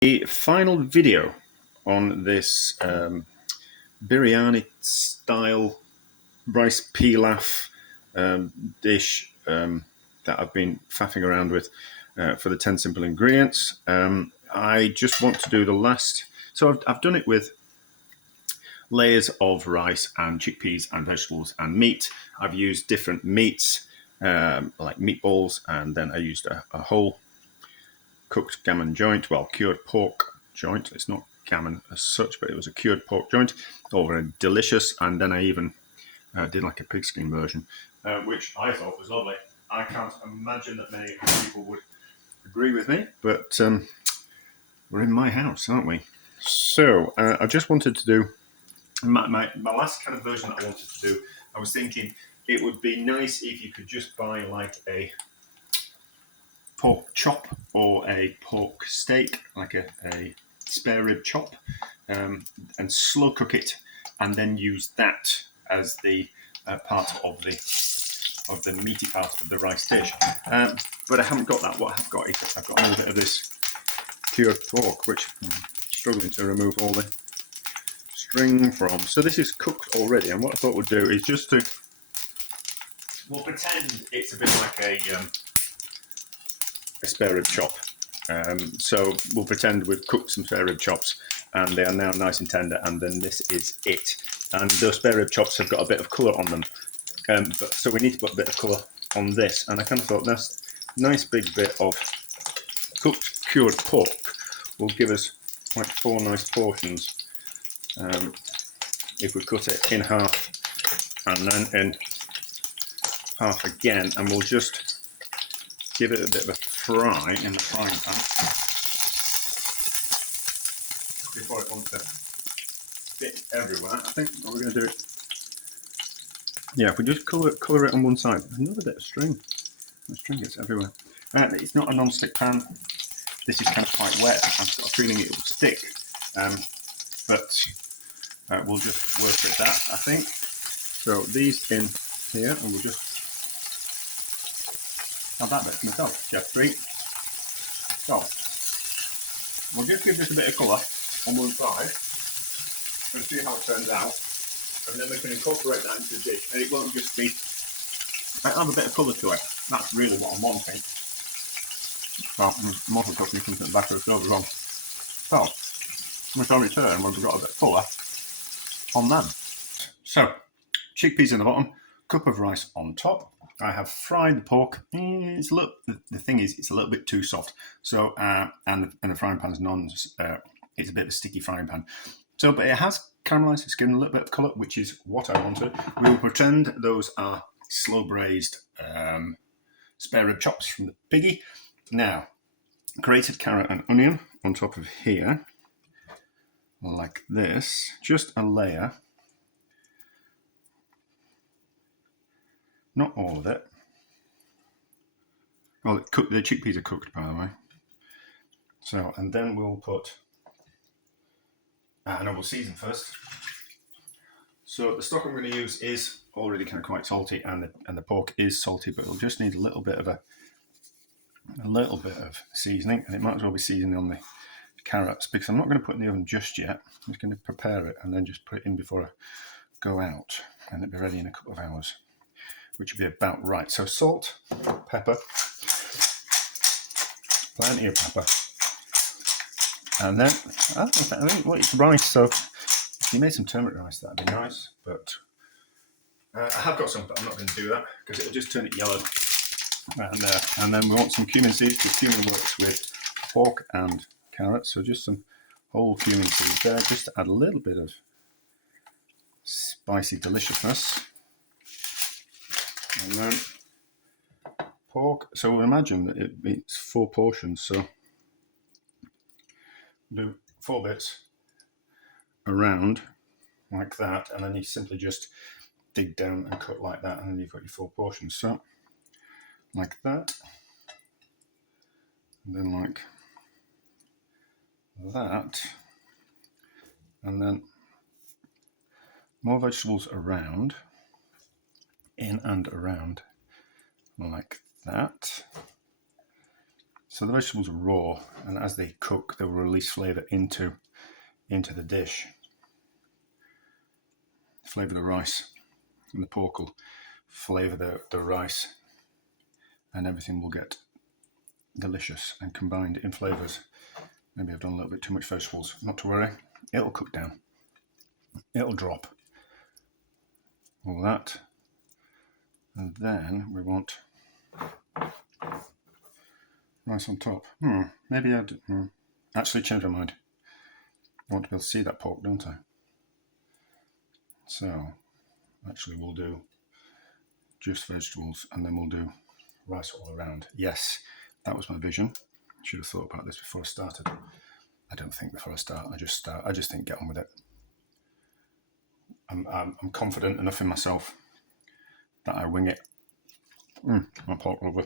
The final video on this biryani style rice pilaf dish that I've been faffing around with for the 10 simple ingredients. I just want to do the last, so I've done it with layers of rice and chickpeas and vegetables and meat. I've used different meats like meatballs, and then I used a whole cooked gammon joint, well, cured pork joint. It's not gammon as such, but it was a cured pork joint, all very delicious. And then I even did like a pigskin version, which I thought was lovely. I can't imagine that many people would agree with me, but we're in my house, aren't we? So I just wanted to do my last kind of version that I wanted to do. I was thinking it would be nice if you could just buy like a pork chop or a pork steak, like a spare rib chop, and slow cook it, and then use that as the part of the meaty part of the rice dish. But I haven't got that. What I have got is I've got a little bit of this cured pork, which I'm struggling to remove all the string from. So this is cooked already, and what I thought we'd do is just to, we'll pretend it's a bit like a spare rib chop. So we'll pretend we've cooked some spare rib chops and they are now nice and tender, and then this is it. And those spare rib chops have got a bit of colour on them, so we need to put a bit of colour on this, and I kind of thought this nice big bit of cooked cured pork will give us like 4 nice portions if we cut it in half and then in half again, and we'll just give it a bit of a fry in the frying pan before it wants to stick everywhere. I think what we're going to do, if we just colour it on one side. Another bit of string. The string gets everywhere. It's not a non-stick pan. This is kind of quite wet. I've got a feeling it will stick, but we'll just work with that, I think. So these in here, and we'll just have that bit to myself. Jeffrey. So we'll just give this a bit of colour on one side and see how it turns out, and then we can incorporate that into the dish, and it won't just be, I have a bit of colour to it. That's really what I'm wanting. So I'm also cooking something at the back of the stove as well. So we shall return when we've got a bit of colour on them. So chickpeas in the bottom, cup of rice on top. I have fried the pork. It's a little, the thing is, it's a little bit too soft. So and the frying pan's it's a bit of a sticky frying pan. So, but it has caramelised. It's given a little bit of colour, which is what I wanted. We will pretend those are slow braised spare rib chops from the piggy. Now, grated carrot and onion on top of here, like this. Just a layer. Not all of it. Well, the chickpeas are cooked, by the way. So, and then we'll put, and I will season first. So the stock I'm going to use is already kind of quite salty, and the pork is salty, but it'll just need a little bit of seasoning, and it might as well be seasoning on the carrots, because I'm not going to put it in the oven just yet. I'm just going to prepare it and then just put it in before I go out, and it'll be ready in a couple of hours, which will be about right. So salt, pepper, plenty of pepper, and then I think well, it's rice, so if you made some turmeric rice, that'd be nice, but I have got some, but I'm not going to do that because it'll just turn it yellow. And then we want some cumin seeds, because cumin works with pork and carrots, so just some whole cumin seeds there, just to add a little bit of spicy deliciousness. And then pork, so we'll imagine that it's 4 portions, so do 4 bits around like that, and then you simply just dig down and cut like that, and then you've got your 4 portions. So like that, and then like that, and then more vegetables around, in and around like that, So the vegetables are raw, and as they cook, they will release flavour into the dish. Flavour the rice, and the pork will flavour the rice, and everything will get delicious and combined in flavours. Maybe I've done a little bit too much vegetables. Not to worry, it'll cook down. It'll drop. All that. And then we want rice on top. Maybe I'd actually change my mind. I want to be able to see that pork, don't I? So, actually we'll do just vegetables and then we'll do rice all around. Yes, that was my vision. I should have thought about this before I started. I don't think before I start. I just think get on with it. I'm confident enough in myself that I wing it. My pork lover.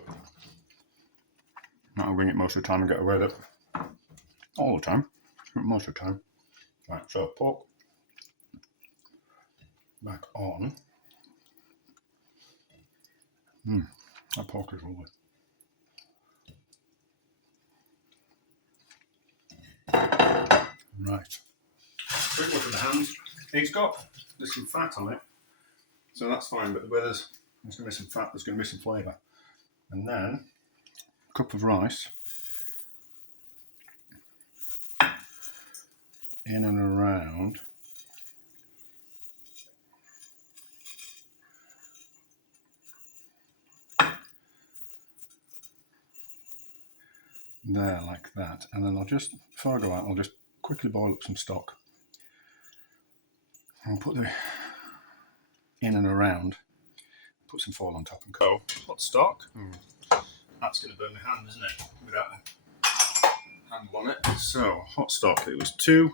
That I wing it most of the time and get away with it. All the time, but most of the time. Right, so pork back on. That pork is lovely. Right. Quick look at the hands. There's some fat on it, so that's fine, but there's going to be some fat, there's going to be some flavour. And then a cup of rice in and around there like that. And then before I go out, I'll just quickly boil up some stock. I'll put the in and around, put some foil on top and go. Hot stock. That's going to burn my hand, isn't it? Without a handle on it. So, hot stock. It was 2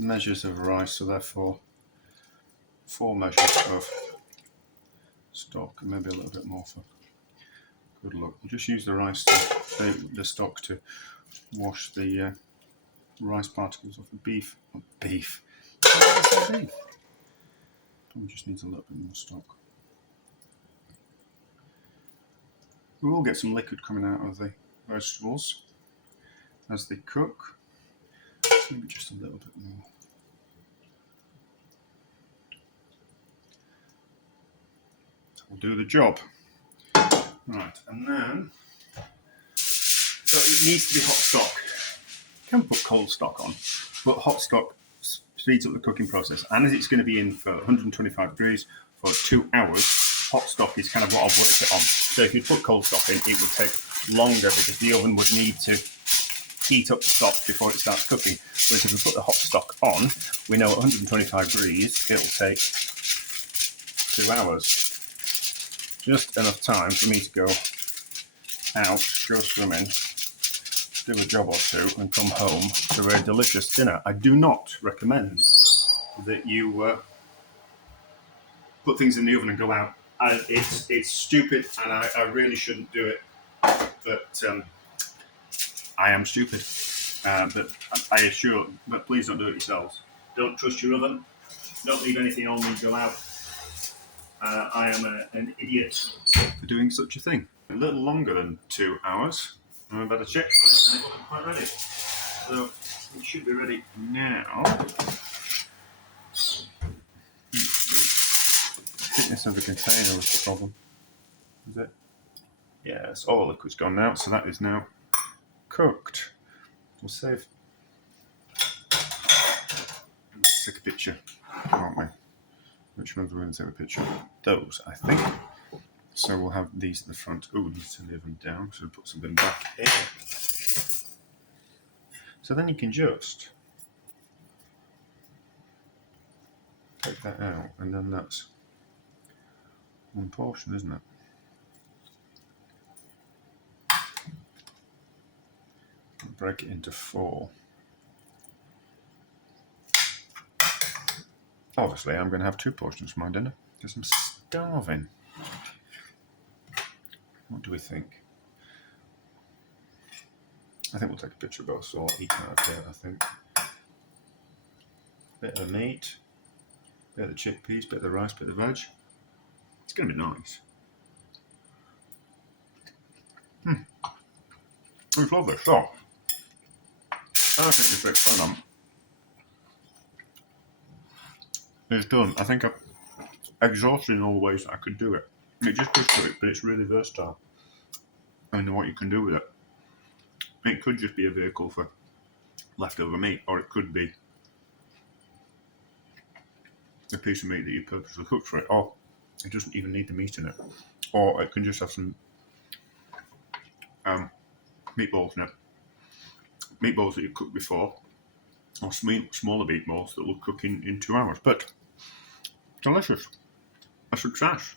measures of rice, so therefore 4 measures of stock, and maybe a little bit more for good luck. We'll just use the stock to wash the rice particles off the beef. Beef. Beef. We just need a little bit more stock. We will get some liquid coming out of the vegetables as they cook. Maybe just a little bit more. Will do the job. Right, and then so it needs to be hot stock. You can put cold stock on, but hot stock speeds up the cooking process. And as it's going to be in for 125 degrees for 2 hours, hot stock is kind of what I've worked it on. So if you put cold stock in, it would take longer because the oven would need to heat up the stock before it starts cooking. Whereas if we put the hot stock on, we know at 125 degrees it'll take 2 hours. Just enough time for me to go out, go swimming, do a job or two, and come home to a delicious dinner. I do not recommend that you put things in the oven and go out. It's stupid, and I really shouldn't do it. But I am stupid. But I assure, but please don't do it yourselves. Don't trust your oven. Don't leave anything on when you go out. I am an idiot for doing such a thing. A little longer than 2 hours. I better check on it, and it wasn't quite ready. So it should be ready now. Thickness of the container was the problem. Is it? Yes, all the liquid's gone now, so that is now cooked. We'll save. Let's take a picture, can't we? Which ones are we going to take a picture of? Those, I think. So we'll have these at the front. Oh, we need to turn the oven down, so we'll put something back here. So then you can just take that out, and then that's one portion, isn't it? Break it into 4. Obviously, I'm going to have 2 portions for my dinner because I'm starving. What do we think? I think we'll take a picture of both, so I'll eat out of here, I think. Bit of the meat, bit of the chickpeas, bit of the rice, bit of the veg. It's going to be nice. It's lovely. So, I think this experiment is done. I think I've exhausted in all the ways that I could do it. It just goes to it, but it's really versatile. I know what you can do with it. It could just be a vehicle for leftover meat, or it could be a piece of meat that you purposely cooked for it, or it doesn't even need the meat in it, or it can just have some meatballs in it, meatballs that you cooked before, or smaller meatballs that will cook in 2 hours. But delicious, a success.